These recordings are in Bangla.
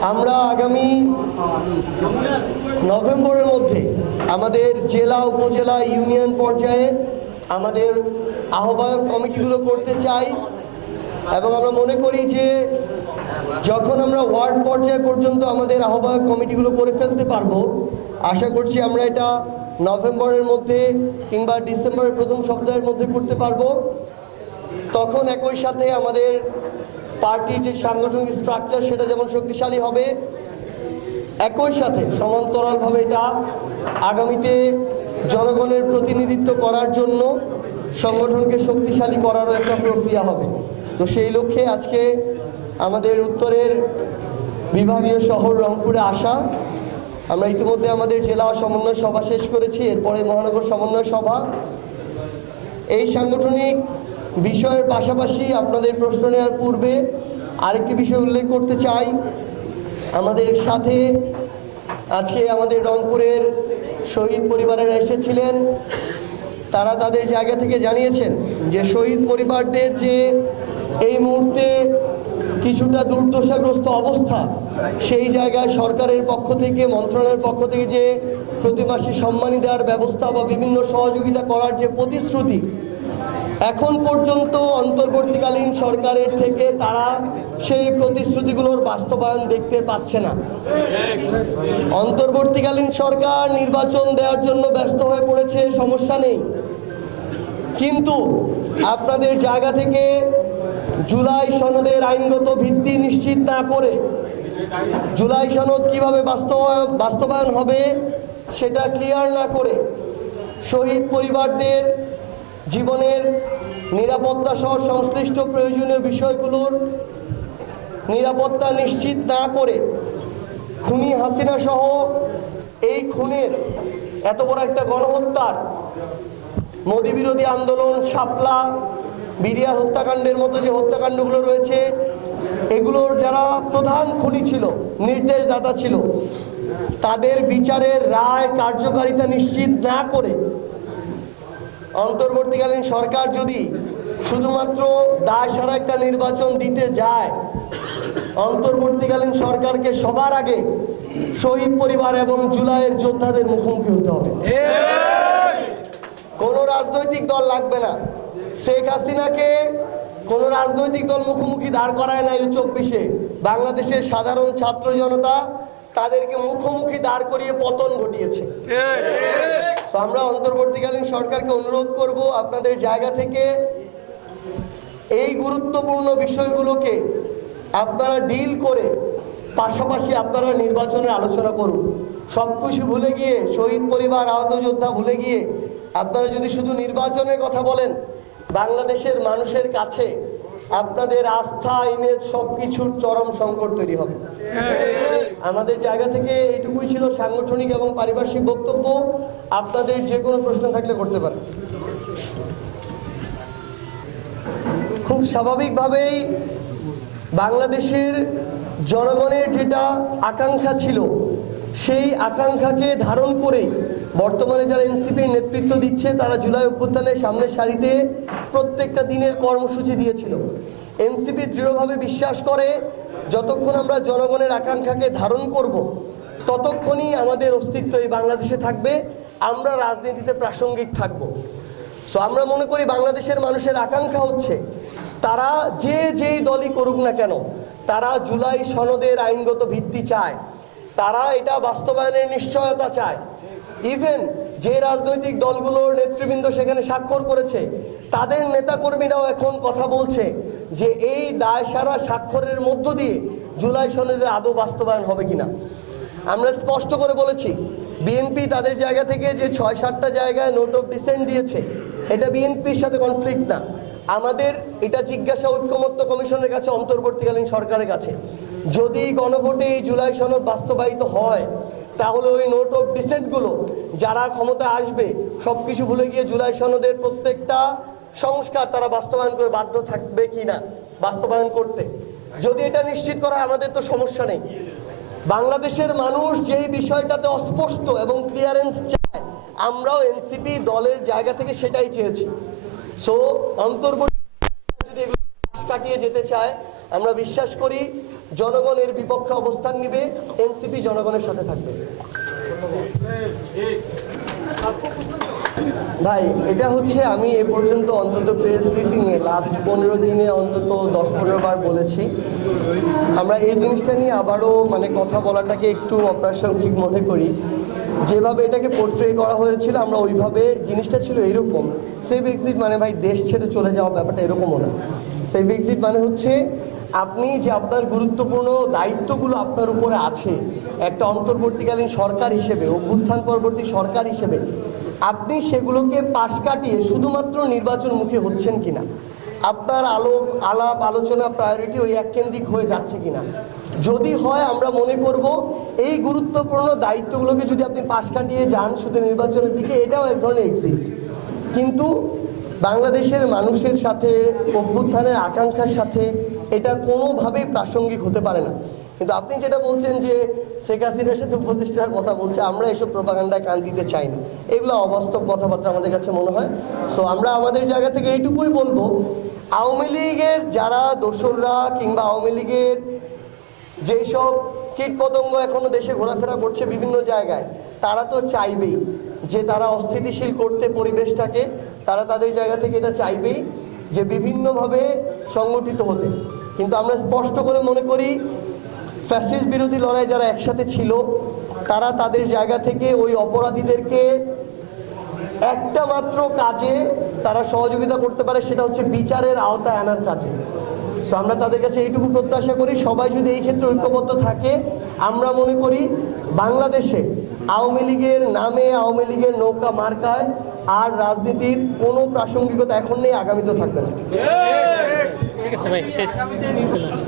আমরা আগামী নভেম্বরের মধ্যে আমাদের জেলা, উপজেলা, ইউনিয়ন পর্যায়ে আমাদের আহ্বায়ক কমিটিগুলো করতে চাই এবং আমরা মনে করি যে যখন আমরা ওয়ার্ড পর্যায় পর্যন্ত আমাদের আহ্বায়ক কমিটিগুলো করে ফেলতে পারব, আশা করছি আমরা এটা নভেম্বরের মধ্যে কিংবা ডিসেম্বরের প্রথম সপ্তাহের মধ্যে করতে পারব। তখন একই সাথে আমাদের পার্টির যে সাংগঠনিক স্ট্রাকচার সেটা যেমন শক্তিশালী হবে, একই সাথে সমান্তরালভাবে এটা আগামীতে জনগণের প্রতিনিধিত্ব করার জন্য সংগঠনকে শক্তিশালী করারও একটা প্রক্রিয়া হবে। তো সেই লক্ষ্যে আজকে আমাদের উত্তরের বিভাগীয় শহর রংপুরে আসা, আমরা ইতিমধ্যে আমাদের জেলা সমন্বয় সভা শেষ করেছি, এরপরে মহানগর সমন্বয় সভা। এই সাংগঠনিক বিষয়ের পাশাপাশি আপনাদের প্রশ্ন নেওয়ার পূর্বে আরেকটি বিষয় উল্লেখ করতে চাই। আমাদের সাথে আজকে আমাদের রংপুরের শহীদ পরিবারেরা এসেছিলেন। তারা তাদের জায়গা থেকে জানিয়েছেন যে শহীদ পরিবারদের যে এই মুহূর্তে কিছুটা দুর্দশাগ্রস্ত অবস্থা, সেই জায়গায় সরকারের পক্ষ থেকে, মন্ত্রণালয়ের পক্ষ থেকে যে প্রতি সম্মানী দেওয়ার ব্যবস্থা বা বিভিন্ন সহযোগিতা করার যে প্রতিশ্রুতি এখন পর্যন্ত অন্তর্বর্তীকালীন সরকারের থেকে তারা সেই প্রতিশ্রুতিগুলোর বাস্তবায়ন দেখতে পাচ্ছে না। অন্তর্বর্তীকালীন সরকার নির্বাচন দেওয়ার জন্য ব্যস্ত হয়ে পড়েছে, সমস্যা নেই। কিন্তু আপনাদের জায়গা থেকে জুলাই সনদের আইনগত ভিত্তি নিশ্চিত না করে জুলাই সনদ কীভাবে বাস্তবায়ন বাস্তবায়ন হবে সেটা ক্লিয়ার না করে শহীদ পরিবারদের জীবনের নিরাপত্তা সহ সংশ্লিষ্ট প্রয়োজনীয় বিষয়গুলোর নিরাপত্তা নিশ্চিত না করে খুনি হাসিনা সহ এই খুনের এত বড় একটা গণহত্যার মোদী বিরোধী আন্দোলন, শাপলা, বিডিআর হত্যাকাণ্ডের মতো যে হত্যাকাণ্ডগুলো রয়েছে, এগুলোর যারা প্রধান খুনি ছিল, নির্দেশদাতা ছিল, তাদের বিচারের রায় কার্যকারিতা নিশ্চিত না করে অন্তর্বর্তীকালীন সরকার যদি শুধুমাত্র দায় সারা একটা নির্বাচন দিতে যায়, অন্তর্বর্তীকালীন সরকারকে সবার আগে শহীদ পরিবার এবং জুলাইয়ের যোদ্ধাদের মুখোমুখি হতে হবে। কোনো রাজনৈতিক দল লাগবে না। শেখ হাসিনাকে কোন রাজনৈতিক দল মুখোমুখি দাঁড় করায় নাই চব্বিশে। বাংলাদেশের সাধারণ ছাত্র জনতা তাদেরকে মুখোমুখি দাঁড় করিয়ে পতন ঘটিয়েছে। তো আমরা অন্তর্বর্তীকালীন সরকারকে অনুরোধ করব আপনাদের জায়গা থেকে এই গুরুত্বপূর্ণ বিষয়গুলোকে আপনারা ডিল করে পাশাপাশি আপনারা নির্বাচনের আলোচনা করুন। সব কিছু ভুলে গিয়ে, শহীদ পরিবার, আহত যোদ্ধা ভুলে গিয়ে আপনারা যদি শুধু নির্বাচনের কথা বলেন, বাংলাদেশের মানুষের কাছে আপনাদের আস্থা ইমেজ সব কিছুর চরম সংকট তৈরি হবে। আমাদের জায়গা থেকে এটুকুই ছিল সাংগঠনিক এবং পারিপার্শ্বিক বক্তব্য। আপনাদের যে কোনো প্রশ্ন থাকলে করতে পারেন। খুব স্বাভাবিকভাবেই বাংলাদেশের জনগণের যেটা আকাঙ্ক্ষা ছিল, সেই আকাঙ্ক্ষাকে ধারণ করে বর্তমানে যারা এনসিপির নেতৃত্ব দিচ্ছে, তারা জুলাই অভ্যুত্থানের সামনের সারিতে প্রত্যেকটা দিনের কর্মসূচি দিয়েছিল। এনসিপি দৃঢ়ভাবে বিশ্বাস করে, যতক্ষণ আমরা জনগণের আকাঙ্ক্ষাকে ধারণ করব, ততক্ষণই আমাদের অস্তিত্ব এই বাংলাদেশে থাকবে, আমরা রাজনীতিতে প্রাসঙ্গিক থাকব। সো আমরা মনে করি বাংলাদেশের মানুষের আকাঙ্ক্ষা হচ্ছে, তারা যে যেই দলই করুক না কেন, তারা জুলাই সনদের আইনগত ভিত্তি চায়, তারা এটা বাস্তবায়নের নিশ্চয়তা চায়। ইভেন যে রাজনৈতিক দলগুলোর নেতৃবৃন্দ সেখানে স্বাক্ষর করেছে, তাদের নেতাকর্মীরাও এখন কথা বলছে যে এই দায় সারা স্বাক্ষরের মধ্য দিয়ে জুলাই সনদের আদৌ বাস্তবায়ন হবে কিনা। আমরা স্পষ্ট করে বলেছি বিএনপি তাদের জায়গা থেকে যে ছয় সাতটা জায়গায় নোট অফ ডিসেন্ট দিয়েছে, এটা বিএনপির সাথে কনফ্লিক্ট না। আমাদের এটা জিজ্ঞাসা ঐক্যমত্য কমিশনের কাছে অন্তর্বর্তীকালীন সরকারের কাছে। যদি গণভোটে এই জুলাই সনদ বাস্তবায়িত হয় তাহলে ওই নোট অফ ডিসেন্টগুলো যারা ক্ষমতা আসবে সব কিছু ভুলে গিয়ে জুলাই সনদের প্রত্যেকটা সংস্কার তারা বাস্তবায়ন করে বাধ্য থাকবে কি না? বাস্তবায়ন করতে। যদি এটা নিশ্চিত করা আমাদের তো সমস্যা নেই। বাংলাদেশের মানুষ যেই বিষয়টাতে অস্পষ্ট এবং ক্লিয়ারেন্স চায়, আমরাও এনসিপি দলের জায়গা থেকে সেটাই চেয়েছি। সো অন্তর্বর্তী যদি কাটিয়ে যেতে চায়, আমরা বিশ্বাস করি জনগণের বিপক্ষে অবস্থান নিবে, এনসিপি জনগণের সাথে থাকবে। ভাই, এটা হচ্ছে আমি এ পর্যন্ত অন্তত প্রেস ব্রিফিংয়ে লাস্ট পনেরো দিনে অন্তত দশ পনেরো বার বলেছি। আমরা এই জিনিসটা নিয়ে আবারও মানে কথা বলাটাকে একটু অপ্রাসঙ্গিক মনে করি। যেভাবে এটাকে পোর্ট্রে করা হয়েছিল, আমরা ওইভাবে জিনিসটা ছিল এরকম। সেভ এক্সিট মানে ভাই দেশ ছেড়ে চলে যাওয়া ব্যাপারটা এরকমও না। সেভ এক্সিট মানে হচ্ছে আপনি যে আপনার গুরুত্বপূর্ণ দায়িত্বগুলো আপনার উপরে আছে, একটা অন্তর্বর্তীকালীন সরকার হিসেবে, অভ্যুত্থান পরবর্তী সরকার হিসেবে, আপনি সেগুলোকে পাশ কাটিয়ে শুধুমাত্র নির্বাচনমুখী হচ্ছেন কিনা? আপনার আলো, আলাপ, আলোচনা প্রায়োরিটি ওই এককেন্দ্রিক হয়ে যাচ্ছে কিনা? যদি হয়, আমরা মনে করব এই গুরুত্বপূর্ণ দায়িত্বগুলোকে যদি আপনি পাশ কাটিয়ে যান শুধু নির্বাচনের দিকে, এটাও এক ধরনের এক্সিট কিন্তু বাংলাদেশের মানুষের সাথে, অভ্যুত্থানের আকাঙ্ক্ষার সাথে এটা কোনোভাবেই প্রাসঙ্গিক হতে পারে না। কিন্তু আপনি যেটা বলছেন যে শেখ হাসিনার সাথে উপদেষ্টার কথা বলছে, আমরা এসব প্রপাগান্ডায় কান দিতে চাই না। এগুলো অবাস্তব কথাবার্তা আমাদের কাছে মনে হয়। সো আমরা আমাদের জায়গা থেকে এইটুকুই বলব, আওয়ামী লীগের যারা দোসররা কিংবা আওয়ামী লীগের যেই সব কীটপতঙ্গ এখনও দেশে ঘোরাফেরা করছে বিভিন্ন জায়গায়, তারা তো চাইবেই যে তারা অস্থিতিশীল করতে পরিবেশটাকে, তারা তাদের জায়গা থেকে এটা চাইবেই যে বিভিন্নভাবে সংগঠিত হতে। কিন্তু আমরা স্পষ্ট করে মনে করি ফ্যাসিস বিরোধী লড়াই যারা একসাথে ছিল, তারা তাদের জায়গা থেকে ওই অপরাধীদেরকে একটা মাত্র কাজে তারা সহযোগিতা করতে পারে, সেটা হচ্ছে বিচারের আওতায় আনার কাজে। সো আমরা তাদের কাছে এইটুকু প্রত্যাশা করি, সবাই যদি এই ক্ষেত্রে ঐক্যবদ্ধ থাকে, আমরা মনে করি বাংলাদেশে আওয়ামী লীগের নামে আওয়ামী লীগের নৌকা মার্কায় আর রাজনীতির কোনো প্রাসঙ্গিকতা এখন নেই, আগামীতেও থাকবে না।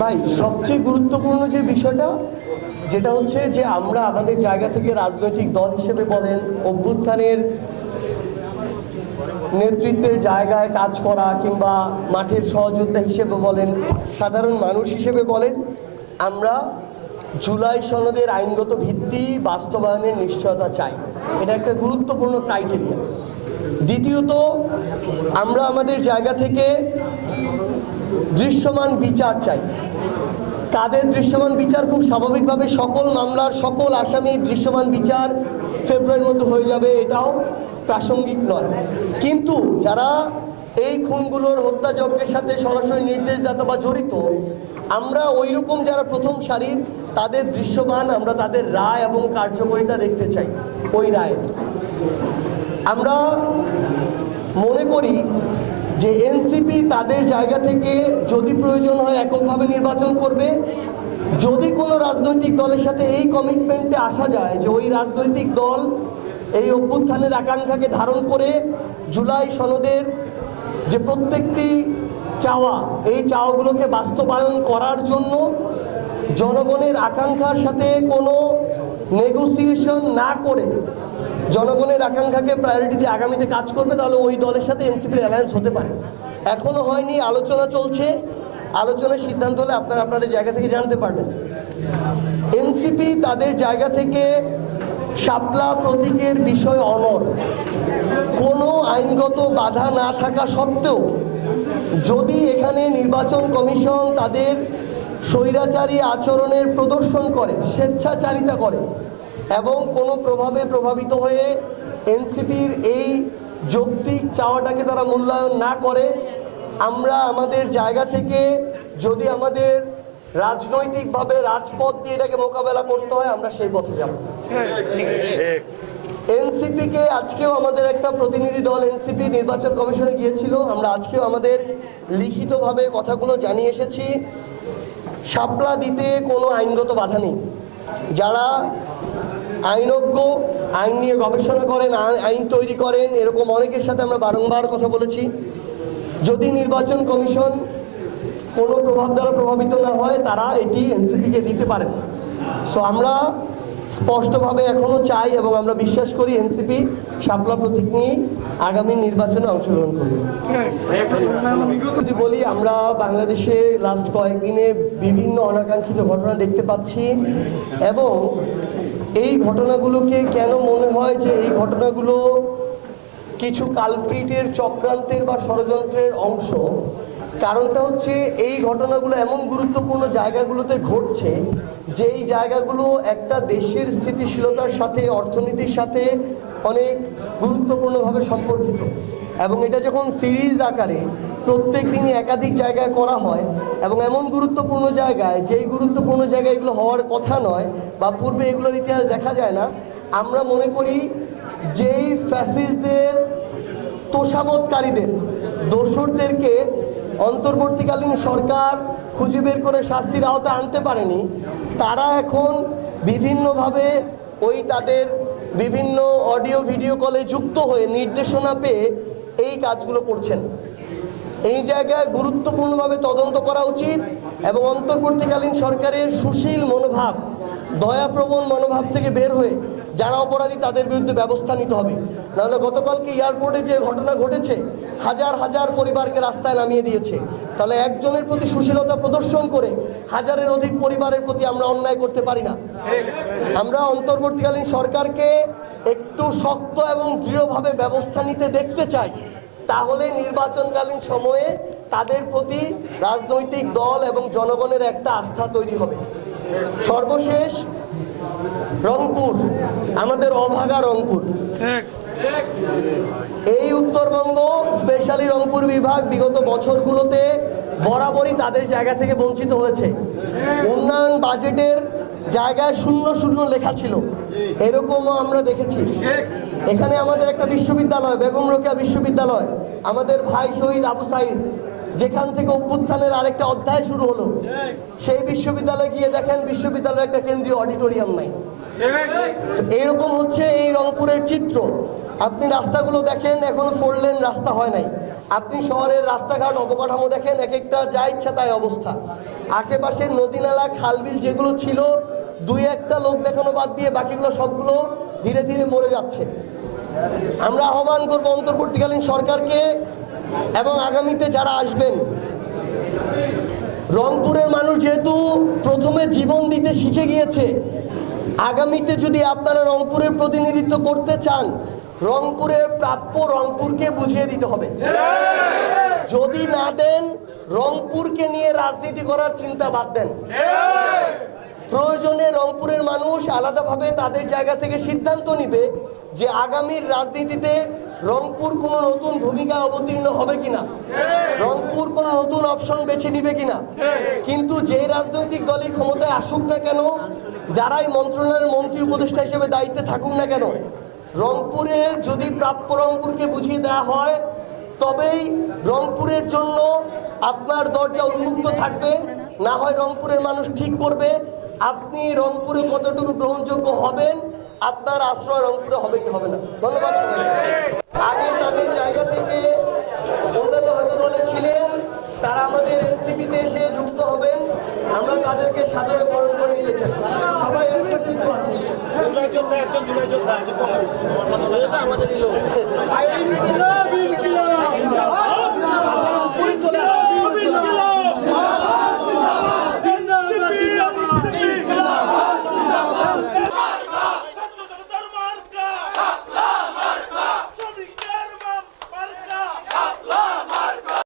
ভাই, সবচেয়ে গুরুত্বপূর্ণ যে বিষয়টা, যেটা হচ্ছে যে আমরা আমাদের জায়গা থেকে রাজনৈতিক দল হিসেবে বলেন, অভ্যুত্থানের নেতৃত্বের জায়গায় কাজ করা কিংবা মাঠের সহযোদ্ধা হিসেবে বলেন, সাধারণ মানুষ হিসেবে বলেন, আমরা জুলাই সনদের আইনগত ভিত্তি বাস্তবায়নের নিশ্চয়তা চাই। এটা একটা গুরুত্বপূর্ণ ক্রাইটেরিয়া। দ্বিতীয়ত, আমরা আমাদের জায়গা থেকে দৃশ্যমান বিচার চাই। কাদের দৃশ্যমান বিচার খুব স্বাভাবিকভাবে সকল মামলার সকল আসামির দৃশ্যমান বিচার ফেব্রুয়ারির মধ্যে হয়ে যাবে, এটাও প্রাসঙ্গিক নয়। কিন্তু যারা এই খুনগুলোর হত্যাযজ্ঞের সাথে সরাসরি নির্দেশদাতা বা জড়িত, আমরা ওই রকম যারা প্রথম সারির, তাদের দৃশ্যমান, আমরা তাদের রায় এবং কার্যকরিতা দেখতে চাই, ওই রায়ের। আমরা মনে করি যে এনসিপি তাদের জায়গা থেকে যদি প্রয়োজন হয় এককভাবে নির্বাচন করবে। যদি কোনো রাজনৈতিক দলের সাথে এই কমিটমেন্টে আসা যায় যে ওই রাজনৈতিক দল এই অভ্যুত্থানের আকাঙ্ক্ষাকে ধারণ করে জুলাই সনদের যে প্রত্যেকটি চাওয়া, এই চাওয়াগুলোকে বাস্তবায়ন করার জন্য জনগণের আকাঙ্ক্ষার সাথে কোনো নেগোসিয়েশন না করে জনগণের আকাঙ্ক্ষাকে প্রায়োরিটি দিয়ে আগামীতে কাজ করবে, তাহলে ওই দলের সাথে এনসিপির অ্যালায়েন্স হতে পারে। এখনও হয়নি, আলোচনা চলছে। আলোচনার সিদ্ধান্ত হলে আপনারা আপনাদের জায়গা থেকে জানতে পারবেন। এনসিপি তাদের জায়গা থেকে শাপলা প্রতীকের বিষয় অনর কোনো আইনগত বাধা না থাকা সত্ত্বেও যদি এখানে নির্বাচন কমিশন তাদের স্বৈরাচারী আচরণের প্রদর্শন করে, স্বেচ্ছাচারিতা করে এবং কোনো প্রভাবে প্রভাবিত হয়ে এনসিপির এই যৌক্তিক চাওয়াটাকে তারা মূল্যায়ন না করে, আমরা আমাদের জায়গা থেকে যদি আমাদের রাজনৈতিকভাবে রাজপথ দিয়ে এটাকে মোকাবেলা করতে হয়, আমরা সেই পথে যাব। এনসিপিকে আজকেও আমাদের একটা প্রতিনিধি দল এনসিপি নির্বাচন কমিশনে গিয়েছিল। আমরা আজকেও আমাদের লিখিতভাবে কথাগুলো জানিয়ে এসেছি। শাপলা দিতে কোনো আইনগত বাধা নেই। যারা আইনজ্ঞ, আইন নিয়ে গবেষণা করেন আইন তৈরি করেন, এরকম অনেকের সাথে আমরা বারংবার কথা বলেছি। যদি নির্বাচন কমিশন কোনো প্রভাব দ্বারা প্রভাবিত না হয়, তারা এটি এনসিপিকে দিতে পারেন সো আমরা স্পষ্টভাবে এখনও চাই এবং আমরা বিশ্বাস করি এনসিপি শাপলা প্রতীক নিয়েই আগামী নির্বাচনে অংশগ্রহণ করবে। বলি, আমরা বাংলাদেশে লাস্ট কয়েকদিনে বিভিন্ন অনাকাঙ্ক্ষিত ঘটনা দেখতে পাচ্ছি এবং এই ঘটনাগুলোকে কেন মনে হয় যে এই ঘটনাগুলো কিছু কালপ্রিটের চক্রান্তের বা ষড়যন্ত্রের অংশ? কারণটা হচ্ছে এই ঘটনাগুলো এমন গুরুত্বপূর্ণ জায়গাগুলোতে ঘটছে যেই জায়গাগুলো একটা দেশের স্থিতিশীলতার সাথে, অর্থনীতির সাথে অনেক গুরুত্বপূর্ণভাবে সম্পর্কিত। এবং এটা যখন সিরিজ আকারে প্রত্যেক দিনই একাধিক জায়গায় করা হয় এবং এমন গুরুত্বপূর্ণ জায়গায়, যেই গুরুত্বপূর্ণ জায়গায় এগুলো হওয়ার কথা নয় বা পূর্বে এগুলোর ইতিহাস দেখা যায় না, আমরা মনে করি যেই ফ্যাসিস্টদের তোষামতকারীদের, দোসরদেরকে অন্তর্বর্তীকালীন সরকার খুঁজে বের করে শাস্তির আওতায় আনতে পারেনি, তারা এখন বিভিন্নভাবে ওই তাদের বিভিন্ন অডিও, ভিডিও কলে যুক্ত হয়ে নির্দেশনা পেয়ে এই কাজগুলো করছেন। এই জায়গায় গুরুত্বপূর্ণভাবে তদন্ত করা উচিত এবং অন্তর্বর্তীকালীন সরকারের সুশীল মনোভাব, দয়াপ্রবণ মনোভাব থেকে বের হয়ে যারা অপরাধী তাদের বিরুদ্ধে ব্যবস্থা নিতে হবে। নাহলে গতকালকে এয়ারপোর্টে যে ঘটনা ঘটেছে, হাজার হাজার পরিবারকে রাস্তায় নামিয়ে দিয়েছে। তাহলে একজনের প্রতি সুশীলতা প্রদর্শন করে হাজারের অধিক পরিবারের প্রতি আমরা অন্যায় করতে পারি না। আমরা অন্তর্বর্তীকালীন সরকারকে একটু শক্ত এবং দৃঢ়ভাবে ব্যবস্থা নিতে দেখতে চাই। তাহলে নির্বাচনকালীন সময়ে তাদের প্রতি রাজনৈতিক দল এবং জনগণের একটা আস্থা তৈরি হবে। সর্বশেষ, রংপুর। আমাদের অভাগা রংপুর। এই উত্তরবঙ্গ, স্পেশালি রংপুর বিভাগ, বিগত বছরগুলোতে বরাবরই তাদের জায়গা থেকে বঞ্চিত হয়েছে। উন্নয়ন বাজেটের জায়গায় শূন্য শূন্য লেখা ছিল। এরকমও আমরা দেখেছি। এখানে আমাদের একটা বিশ্ববিদ্যালয়, বেগম রোকেয়া বিশ্ববিদ্যালয়। আমাদের ভাই শহীদ আবু সাইদ, যেখান থেকে অভ্যুত্থানের আরেকটা অধ্যায় শুরু হলো। সেই বিশ্ববিদ্যালয়ে গিয়ে দেখেন বিশ্ববিদ্যালয়ের একটা কেন্দ্রীয় অডিটোরিয়াম নাই। এরকম হচ্ছে এই রংপুরের চিত্র। আপনি রাস্তাগুলো দেখেন, এখনও ফোর লেন রাস্তা হয় নাই। আপনি শহরের রাস্তাঘাট অবকাঠামো দেখেন, এক একটা যা ইচ্ছা তাই অবস্থা। আশেপাশের নদী নালা খালবিল যেগুলো ছিল, দুই একটা লোক দেখানো বাদ দিয়ে বাকিগুলো সবগুলো ধীরে ধীরে মরে যাচ্ছে। আমরা আহ্বান করব অন্তর্বর্তীকালীন সরকারকে এবং আগামীতে যারা আসবেন, রংপুরের মানুষ যেহেতু প্রথমে জীবন দিতে শিখে গিয়েছে, আগামীতে যদি আপনারা রংপুরের প্রতিনিধিত্ব করতে চান রংপুরের প্রাপ্য রংপুরকে বুঝিয়ে দিতে হবে। যদি না দেন, রংপুরকে নিয়ে রাজনীতি করার চিন্তা বাদ দেন। প্রয়োজনে রংপুরের মানুষ আলাদাভাবে তাদের জায়গা থেকে সিদ্ধান্ত নিবে যে আগামীর রাজনীতিতে রংপুর কোনো নতুন ভূমিকা অবতীর্ণ হবে কিনা। রংপুর কোনো নতুন অপশন বেছে নিবে কিনা। কিন্তু যে রাজনৈতিক দলই ক্ষমতায় আসুক না কেন, যারাই মন্ত্রণালয়ের মন্ত্রী, উপদেষ্টা হিসেবে দায়িত্বে থাকুক না কেন রংপুরের যদি প্রাপ্য রংপুরকে বুঝিয়ে দেওয়া হয়, তবেই রংপুরের জন্য আপনার দরজা উন্মুক্ত থাকবে। না হয় রংপুরের মানুষ ঠিক করবে, আপনি রংপুরে কতটুকু গ্রহণযোগ্য হবেন, আপনার আশ্রয় রংপুরে হবে কি হবে না। ধন্যবাদ সবাইকে। আগে তাদের জায়গা থেকে অন্যান্য হয়তো দলে ছিলেন, তারা আমাদের এনসিপিতে এসে যুক্ত হবেন। আমরা তাদেরকে সাদরে বরণ করে নিতে চাই। সবাই একসাথে একটু আসেন। আমাদের লোক